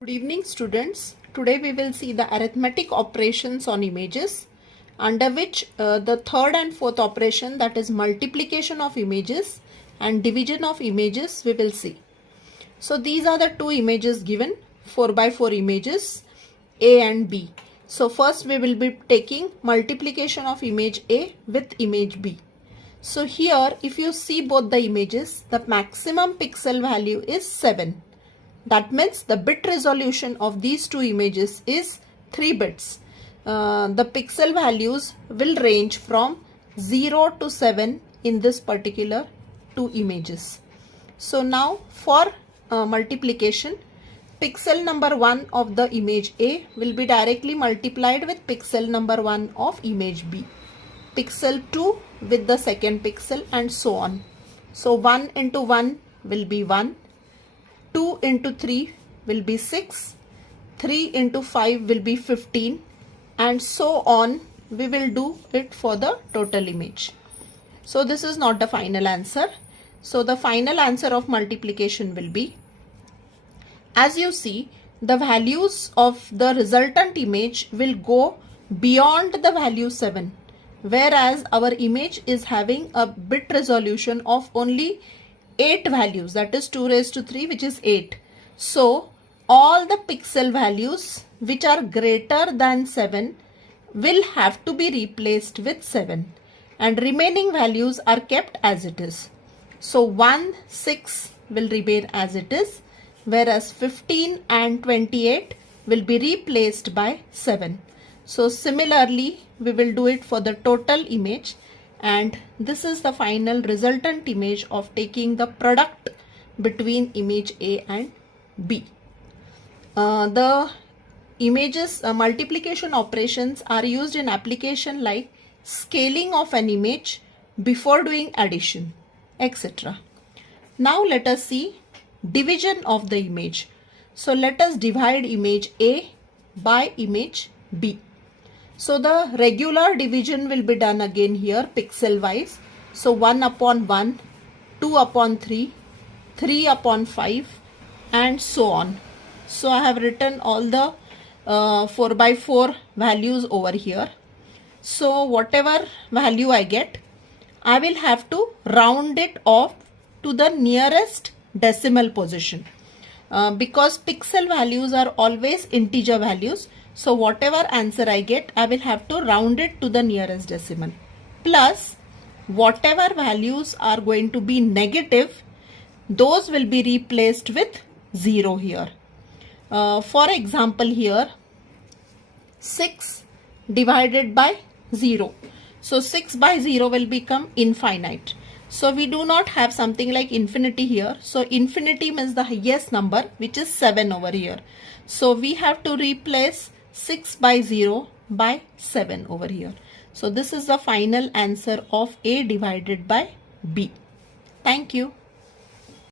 Good evening students. Today we will see the arithmetic operations on images, under which the third and fourth operation, that is multiplication of images and division of images, we will see. So these are the two images given, 4 by 4 images A and B. So first we will be taking multiplication of image A with image B. So here if you see both the images, the maximum pixel value is 7. That means the bit resolution of these two images is 3 bits. The pixel values will range from 0 to 7 in this particular two images. So now for multiplication, pixel number 1 of the image A will be directly multiplied with pixel number 1 of image B. Pixel 2 with the second pixel and so on. So 1 into 1 will be 1. 2 into 3 will be 6, 3 into 5 will be 15, and so on. We will do it for the total image. So this is not the final answer. So the final answer of multiplication will be, as you see, the values of the resultant image will go beyond the value 7, whereas our image is having a bit resolution of only 8 values, that is 2 raised to 3, which is 8. So all the pixel values which are greater than 7 will have to be replaced with 7, and remaining values are kept as it is. So 1, 6 will remain as it is, whereas 15 and 28 will be replaced by 7. So similarly we will do it for the total image, and this is the final resultant image of taking the product between image A and B. The images multiplication operations are used in application like scaling of an image before doing addition, etc. Now let us see division of the image. So let us divide image A by image B. So the regular division will be done again here pixel wise. So 1 upon 1, 2 upon 3, 3 upon 5, and so on. So I have written all the 4 by 4 values over here. So whatever value I get, I will have to round it off to the nearest decimal position. Because pixel values are always integer values. So whatever answer I get, I will have to round it to the nearest decimal. Plus, whatever values are going to be negative, those will be replaced with 0 here. For example here, 6 divided by 0. So 6 by 0 will become infinite. So we do not have something like infinity here. So infinity means the highest number, which is 7 over here. So we have to replace 6 by 0 by 7 over here. So this is the final answer of A divided by B. Thank you.